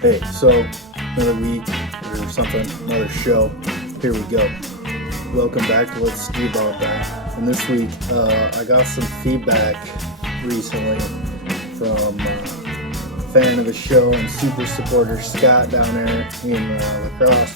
Hey, so another week or something, another show. Here we go. Welcome back to Let's Do About That. And this week, I got some feedback recently from a fan of the show and super supporter Scott down there in La Crosse.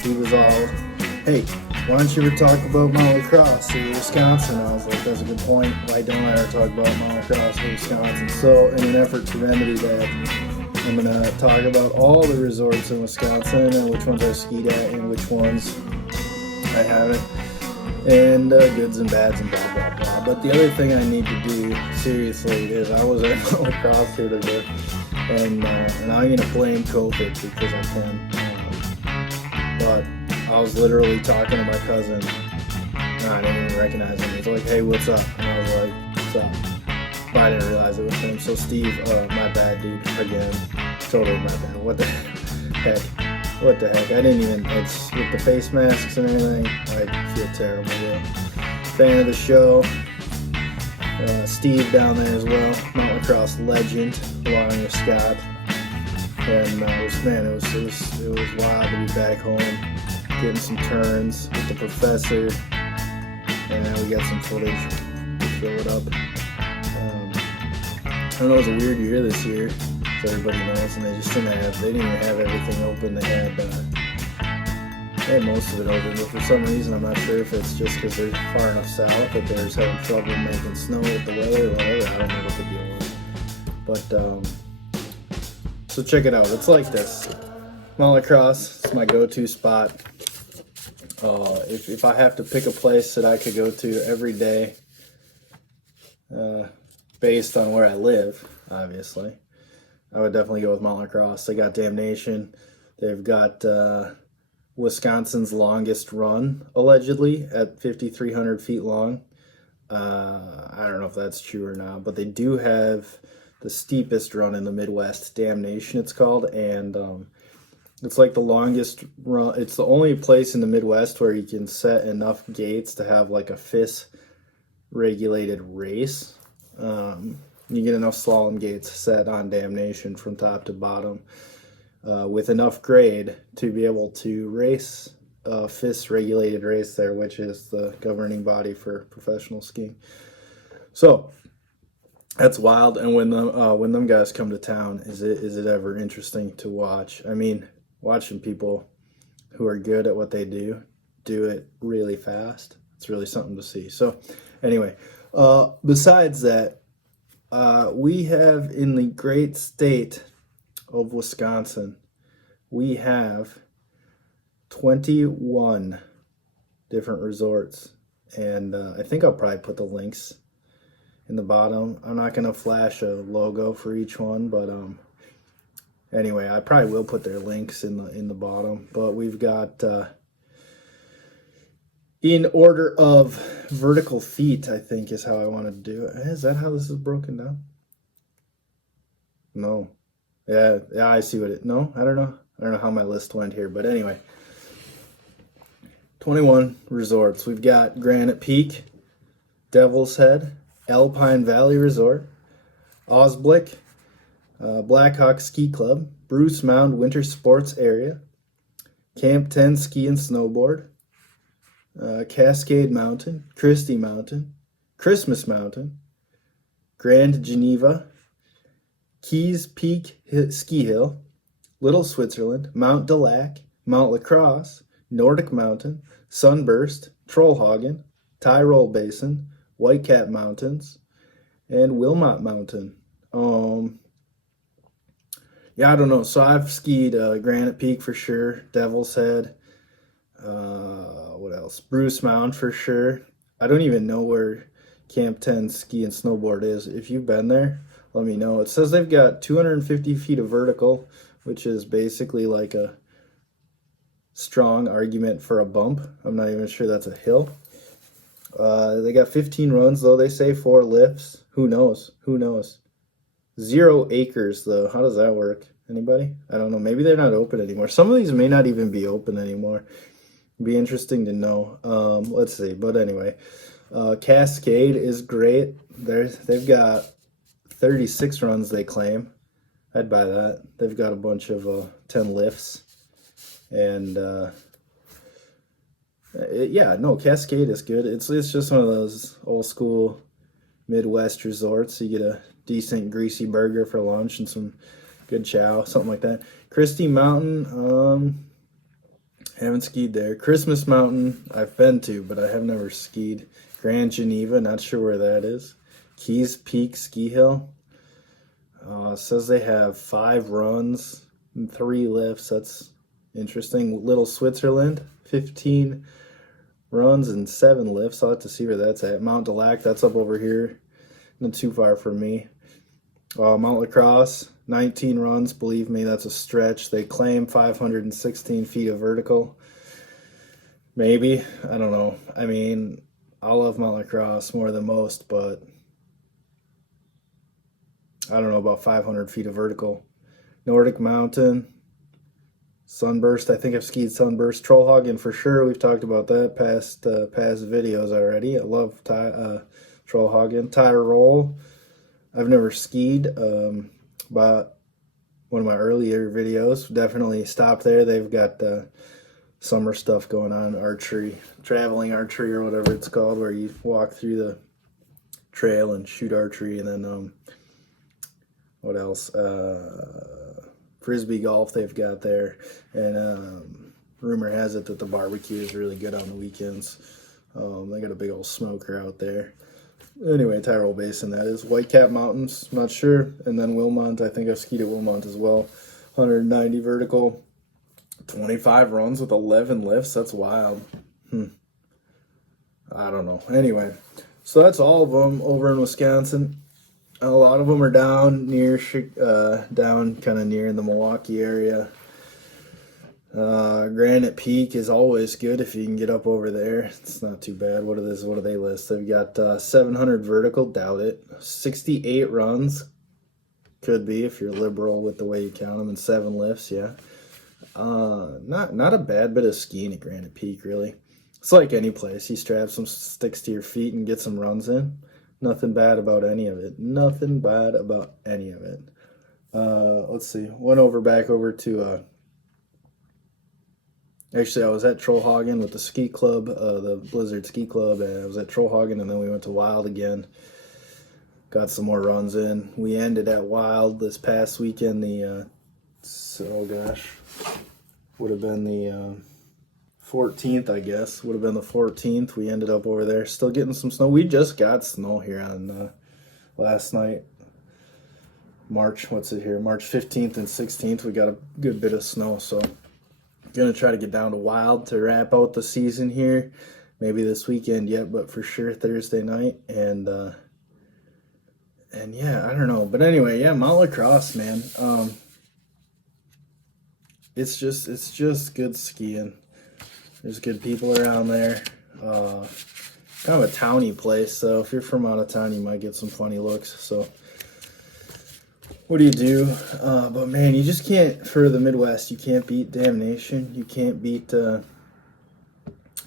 He was all, hey, why don't you ever talk about Mount La Crosse or Wisconsin? I was like, that's a good point. Why don't I ever talk about Mount La Crosse or Wisconsin? So, in an effort to remedy that, I'm going to talk about all the resorts in Wisconsin and which ones I skied at and which ones I haven't, and goods and bads and blah, blah, blah. But the other thing I need to do, seriously, is I was at Mount La Crosse here today, and I'm going to blame COVID because I can. But I was literally talking to my cousin, and I didn't even recognize him. He's like, hey, what's up? And I was like, what's up? But I didn't realize it was him. So Steve, my bad, dude. Again, totally my bad. What the heck? What the heck? I didn't even. It's with the face masks and everything. I feel terrible. Yeah. Fan of the show. Steve down there as well. Mount La Crosse legend, along with Scott. And it was wild to be back home, getting some turns with the professor, and we got some footage to throw it up. I don't know, it was a weird year this year, so everybody knows, and they didn't even have everything open. They had most of it open, but for some reason, I'm not sure if it's just because they're far enough south that they're just having trouble making snow with the weather or whatever. I don't know what the deal was. But, so check it out. It's like this. Mount La Crosse is my go-to spot. If I have to pick a place that I could go to every day, based on where I live, obviously, I would definitely go with Mount La Crosse. They got Damnation. They've got Wisconsin's longest run, allegedly, at 5,300 feet long. I don't know if that's true or not, but they do have the steepest run in the Midwest, Damnation it's called, and it's like the longest run. It's the only place in the Midwest where you can set enough gates to have like a FIS regulated race. You get enough slalom gates set on Damnation from top to bottom with enough grade to be able to race a FIS regulated race there, which is the governing body for professional skiing. So that's wild. And when them guys come to town, is it ever interesting to watch? I mean, watching people who are good at what they do it really fast, it's really something to see. So anyway, besides that, we have in the great state of Wisconsin, we have 21 different resorts, and I think I'll probably put the links in the bottom. I'm not going to flash a logo for each one, but anyway, I probably will put their links in the bottom. But we've got in order of vertical feet, I think is how I want to do it. Is that how this is broken down? No. Yeah, I see what it. No, I don't know. I don't know how my list went here, but anyway. 21 resorts. We've got Granite Peak, Devil's Head, Alpine Valley Resort, Osblick, Blackhawk Ski Club, Bruce Mound Winter Sports Area, Camp 10 Ski and Snowboard, Cascade Mountain, Christie Mountain, Christmas Mountain, Grand Geneva, Keys Peak Ski Hill, Little Switzerland, Mount Delac, Mount La Crosse, Nordic Mountain, Sunburst, Trollhagen, Tyrol Basin, Whitecap Mountains, and Wilmot Mountain. Yeah, I don't know. So I've skied Granite Peak for sure, Devil's Head, what else? Bruce Mound for sure. I don't even know where Camp 10 Ski and Snowboard is. If you've been there, let me know. It says they've got 250 feet of vertical, which is basically like a strong argument for a bump. I'm not even sure that's a hill. They got 15 runs, though. They say 4 lifts. Who knows? 0 acres, though. How does that work? Anybody? I don't know. Maybe they're not open anymore. Some of these may not even be open anymore. It'd be interesting to know. Let's see. But anyway, Cascade is great. They've got 36 runs, they claim. I'd buy that. They've got a bunch of 10 lifts. And yeah, no, Cascade is good. It's just one of those old school Midwest resorts. You get a decent greasy burger for lunch and some good chow, something like that. Christie Mountain, haven't skied there. Christmas Mountain, I've been to, but I have never skied. Grand Geneva, not sure where that is. Keys Peak Ski Hill. Says they have 5 runs and 3 lifts. That's interesting. Little Switzerland, 15 runs and 7 lifts. I'll have to see where that's at. Mount Delac, that's up over here. Not too far from me. Mount Lacrosse, 19 runs. Believe me, that's a stretch. They claim 516 feet of vertical. Maybe. I don't know. I mean, I love Mount Lacrosse more than most, but I don't know about 500 feet of vertical. Nordic Mountain, Sunburst. I think I've skied Sunburst. Trollhagen for sure. We've talked about that past videos already. I love Trollhagen. Tyrol. I've never skied, but one of my earlier videos definitely stopped there. They've got summer stuff going on, archery, traveling archery or whatever it's called, where you walk through the trail and shoot archery, and then what else? Frisbee golf they've got there, and rumor has it that the barbecue is really good on the weekends. They got a big old smoker out there. Anyway, Tyrol Basin, that is. Whitecap Mountains, not sure. And then Wilmont, I think I've skied at Wilmont as well. 190 vertical, 25 runs with 11 lifts. That's wild. I don't know. Anyway, so that's all of them over in Wisconsin. A lot of them are down near, down kind of near the Milwaukee area. Granite Peak is always good if you can get up over there. It's not too bad. What do they list? They've got 700 vertical, doubt it. 68 runs, could be if you're liberal with the way you count them, and 7 lifts, yeah. Not a bad bit of skiing at Granite Peak, really. It's like any place. You strap some sticks to your feet and get some runs in. Nothing bad about any of it. Nothing bad about any of it. Let's see. Back over to actually, I was at Trollhagen with the ski club, the Blizzard Ski Club, and I was at Trollhagen, and then we went to Wild again. Got some more runs in. We ended at Wild this past weekend. Would have been the 14th, I guess. Would have been the 14th. We ended up over there, still getting some snow. We just got snow here on last night. March 15th and 16th. We got a good bit of snow, so gonna try to get down to Wild to wrap out the season here. Maybe this weekend yet, but for sure Thursday night. And yeah, I don't know. But anyway, yeah, Mount Lacrosse, man. It's just good skiing. There's good people around there. Kind of a towny place, so if you're from out of town, you might get some funny looks. So what do you do? But man, you just can't, for the Midwest, you can't beat Damnation. You can't beat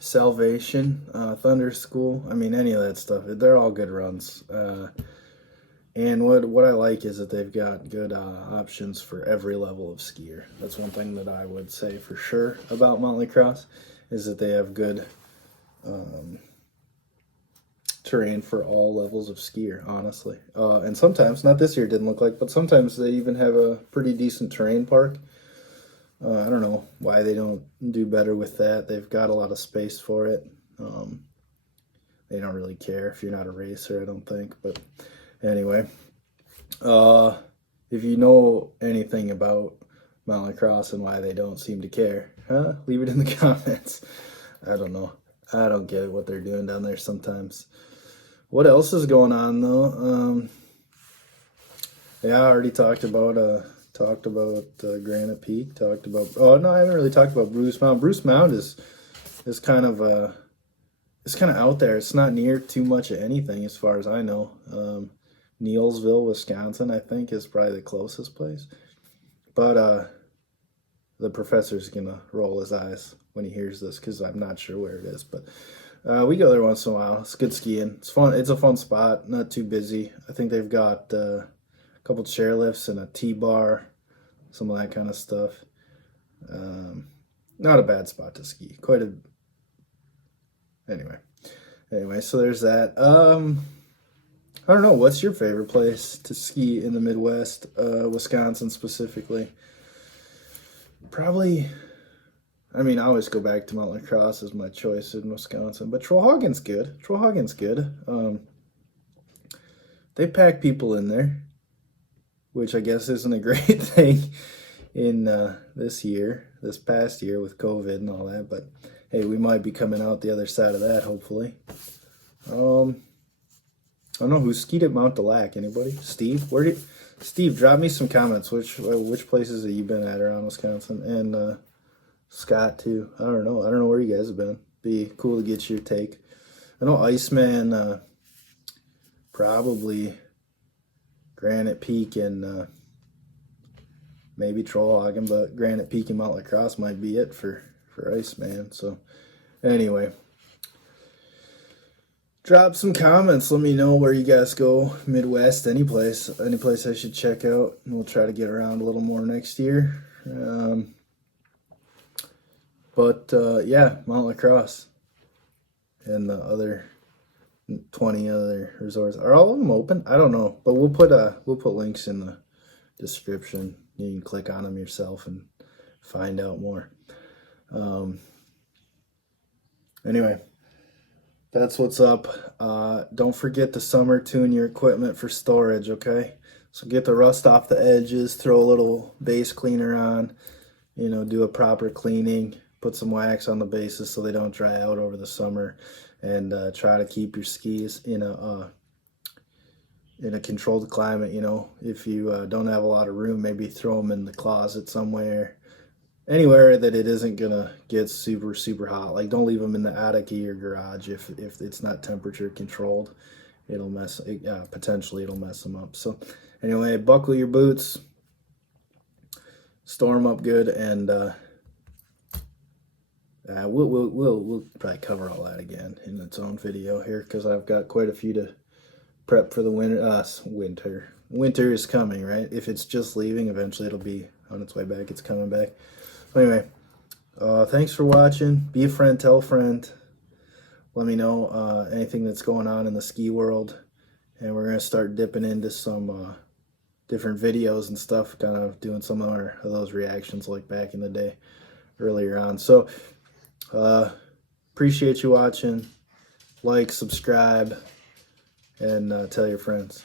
Salvation, Thunder School. I mean, any of that stuff. They're all good runs. And what I like is that they've got good options for every level of skier. That's one thing that I would say for sure about Mount Lacrosse, is that they have good terrain for all levels of skier, honestly. And sometimes, not this year, it didn't look like, but sometimes they even have a pretty decent terrain park. I don't know why they don't do better with that. They've got a lot of space for it. They don't really care if you're not a racer, I don't think. But anyway, if you know anything about Mount Lacrosse and why they don't seem to care, leave it in the comments. I don't know. I don't get what they're doing down there sometimes. What else is going on though? Yeah, I already talked about Granite Peak. Oh no, I haven't really talked about Bruce Mound. Bruce Mound is kind of it's kind of out there. It's not near too much of anything as far as I know. Neilsville, Wisconsin, I think, is probably the closest place. But the professor's gonna roll his eyes when he hears this, because I'm not sure where it is. But we go there once in a while. It's good skiing. It's fun. It's a fun spot. Not too busy. I think they've got a couple chairlifts and a T-bar, some of that kind of stuff. Not a bad spot to ski. Anyway, so there's that. I don't know, what's your favorite place to ski in the Midwest, Wisconsin specifically? Probably, I mean, I always go back to Mount Lacrosse as my choice in Wisconsin, but Trollhaugen's good. Trollhaugen's good. They pack people in there, which I guess isn't a great thing in this past year with COVID and all that, but hey, we might be coming out the other side of that, hopefully. I don't know who skied at Mount Delac. Anybody? Steve? Steve, drop me some comments. Which places have you been at around Wisconsin? And Scott too. I don't know where you guys have been. Be cool to get your take. I know Iceman, probably Granite Peak and maybe Trollhaugen, but Granite Peak and Mount Lacrosse might be it for Iceman. So anyway, drop some comments. Let me know where you guys go. Midwest, any place I should check out. And we'll try to get around a little more next year. Yeah, Mount Lacrosse and the other 20 other resorts. Are all of them open? I don't know, but we'll put links in the description. You can click on them yourself and find out more. Anyway, that's what's up. Don't forget to summer tune your equipment for storage, okay? So get the rust off the edges, throw a little base cleaner on, do a proper cleaning, put some wax on the bases so they don't dry out over the summer, and try to keep your skis in a controlled climate. If you don't have a lot of room, maybe throw them in the closet somewhere, anywhere that it isn't gonna get super hot. Like, don't leave them in the attic of your garage if it's not temperature controlled. Potentially it'll mess them up. So anyway, buckle your boots, store them up good, and we'll probably cover all that again in its own video here, because I've got quite a few to prep for the winter. Winter is coming, right? If it's just leaving, eventually it'll be on its way back. It's coming back. Anyway, thanks for watching. Be a friend, tell a friend. Let me know anything that's going on in the ski world, and we're gonna start dipping into some different videos and stuff, kind of doing some of those reactions like back in the day, earlier on. So appreciate you watching. Like, subscribe, and tell your friends.